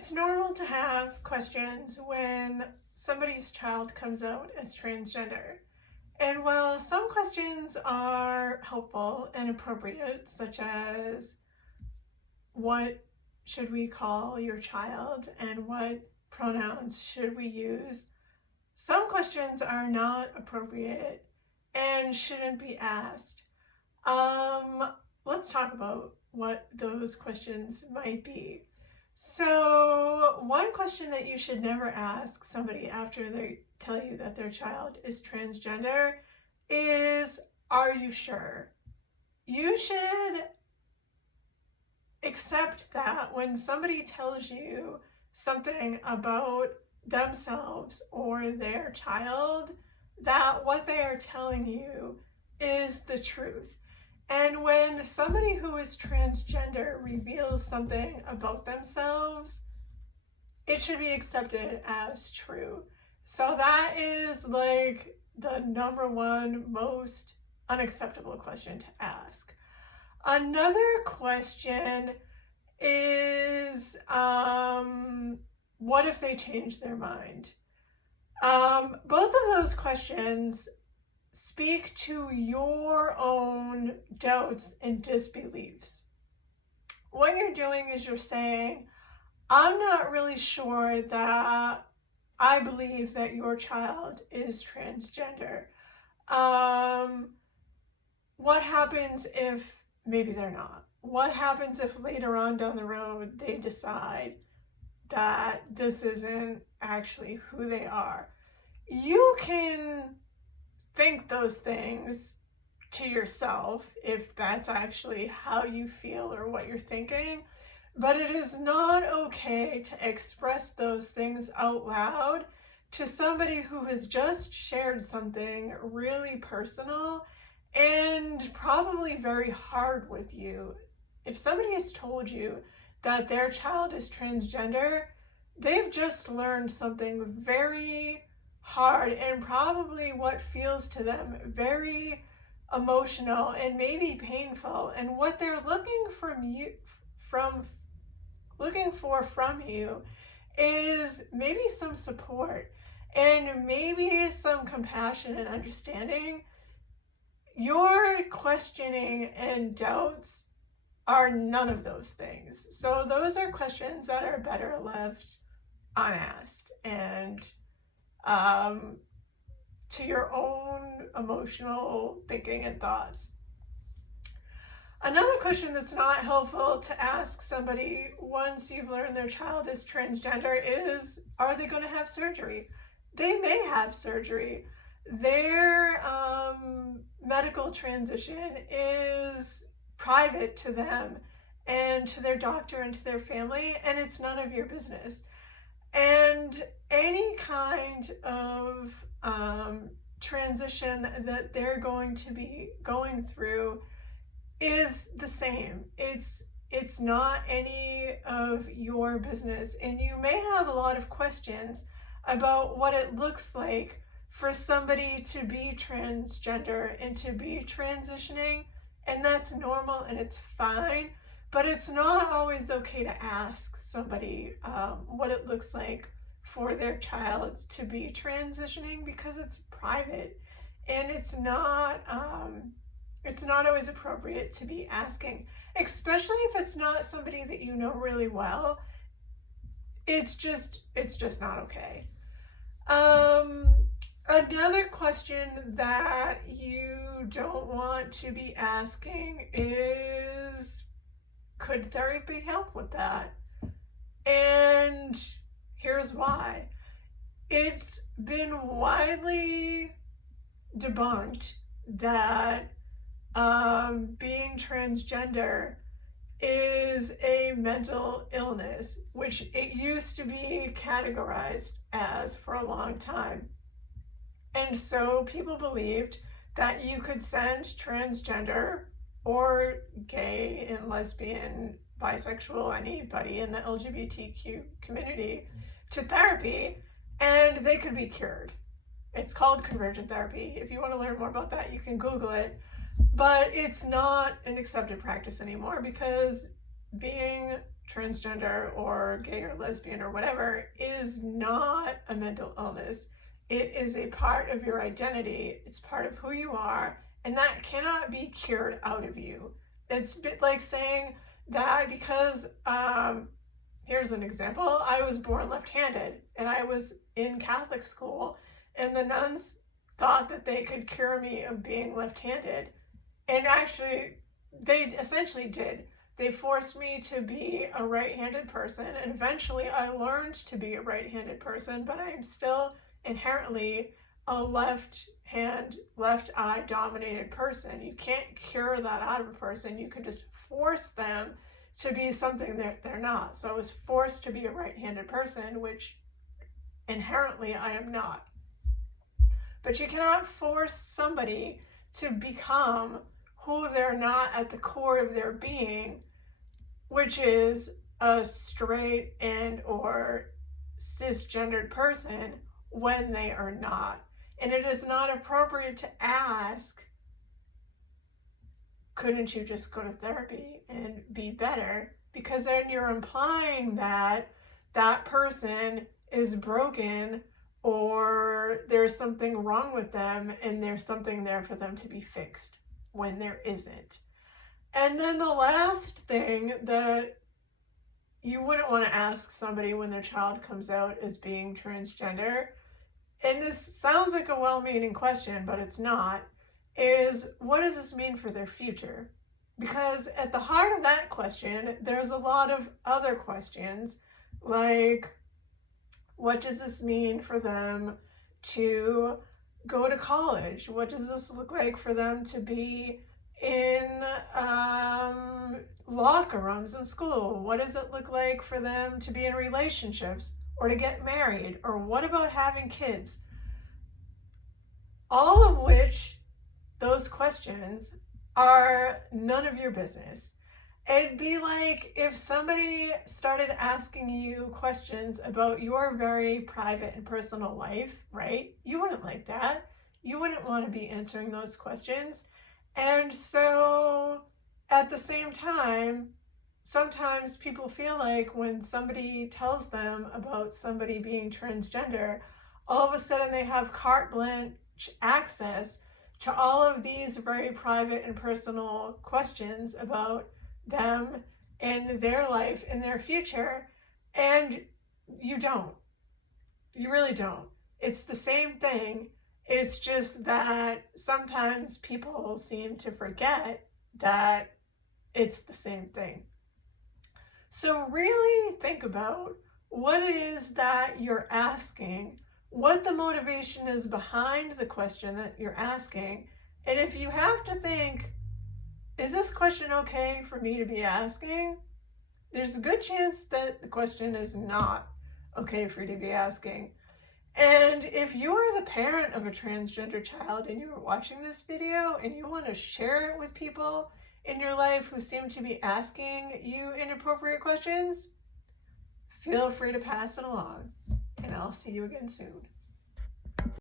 It's normal to have questions when somebody's child comes out as transgender. And while some questions are helpful and appropriate, such as what should we call your child and what pronouns should we use, some questions are not appropriate and shouldn't be asked. Let's talk about what those questions might be. So, one question that you should never ask somebody after they tell you that their child is transgender is, are you sure? You should accept that when somebody tells you something about themselves or their child, that what they are telling you is the truth. And when somebody who is transgender reveals something about themselves, it should be accepted as true. So that is like the number one most unacceptable question to ask. Another question is, what if they change their mind? Both of those questions speak to your own doubts and disbeliefs. What you're doing is you're saying, I'm not really sure that I believe that your child is transgender. What happens if maybe they're not? What happens if later on down the road they decide that this isn't actually who they are? You can think those things to yourself if that's actually how you feel or what you're thinking, but it is not okay to express those things out loud to somebody who has just shared something really personal and probably very hard with you. If somebody has told you that their child is transgender, they've just learned something very hard and probably what feels to them very emotional and maybe painful, and what they're looking for from you is maybe some support and maybe some compassion and understanding. Your questioning and doubts are none of those things. So those are questions that are better left unasked and to your own emotional thinking and thoughts. Another question that's not helpful to ask somebody once you've learned their child is transgender is, are they going to have surgery? They may have surgery. Their medical transition is private to them and to their doctor and to their family, and it's none of your business. And any kind of transition that they're going to be going through is the same. It's not any of your business, and you may have a lot of questions about what it looks like for somebody to be transgender and to be transitioning, and that's normal and it's fine. But it's not always okay to ask somebody what it looks like for their child to be transitioning, because it's private and it's not always appropriate to be asking, especially if it's not somebody that you know really well. It's just not okay. Another question that you don't want to be asking is, could therapy help with that? And here's why. It's been widely debunked that being transgender is a mental illness, which it used to be categorized as for a long time. And so people believed that you could send transgender or gay and lesbian, bisexual, anybody in the LGBTQ community to therapy and they could be cured. It's called convergent therapy. If you want to learn more about that, you can Google it. But it's not an accepted practice anymore, because being transgender or gay or lesbian or whatever is not a mental illness. It is a part of your identity. It's part of who you are, and that cannot be cured out of you. It's a bit like saying that because, here's an example. I was born left-handed, and I was in Catholic school, and the nuns thought that they could cure me of being left-handed. And actually, they essentially did. They forced me to be a right-handed person, and eventually I learned to be a right-handed person, but I am still inherently a left-hand, left-eye dominated person. You can't cure that out of a person. You can just force them to be something that they're not. So I was forced to be a right-handed person, which inherently I am not. But you cannot force somebody to become who they're not at the core of their being, which is a straight and or cisgendered person, when they are not. And it is not appropriate to ask, couldn't you just go to therapy and be better? Because then you're implying that that person is broken or there's something wrong with them and there's something there for them to be fixed when there isn't. And then the last thing that you wouldn't want to ask somebody when their child comes out as being transgender, and this sounds like a well-meaning question, but it's not, is what does this mean for their future? Because at the heart of that question, there's a lot of other questions, like, what does this mean for them to go to college? What does this look like for them to be in locker rooms in school? What does it look like for them to be in relationships or to get married? Or what about having kids? All of which, those questions are none of your business. It'd be like if somebody started asking you questions about your very private and personal life, right? You wouldn't like that. You wouldn't want to be answering those questions. And so at the same time, sometimes people feel like when somebody tells them about somebody being transgender, all of a sudden they have carte blanche access to all of these very private and personal questions about them and their life and their future, and you don't. You really don't. It's the same thing. It's just that sometimes people seem to forget that it's the same thing. So really think about what it is that you're asking, what the motivation is behind the question that you're asking, and if you have to think, is this question okay for me to be asking? There's a good chance that the question is not okay for you to be asking. And if you are the parent of a transgender child and you are watching this video and you want to share it with people in your life who seem to be asking you inappropriate questions, feel free to pass it along, and I'll see you again soon.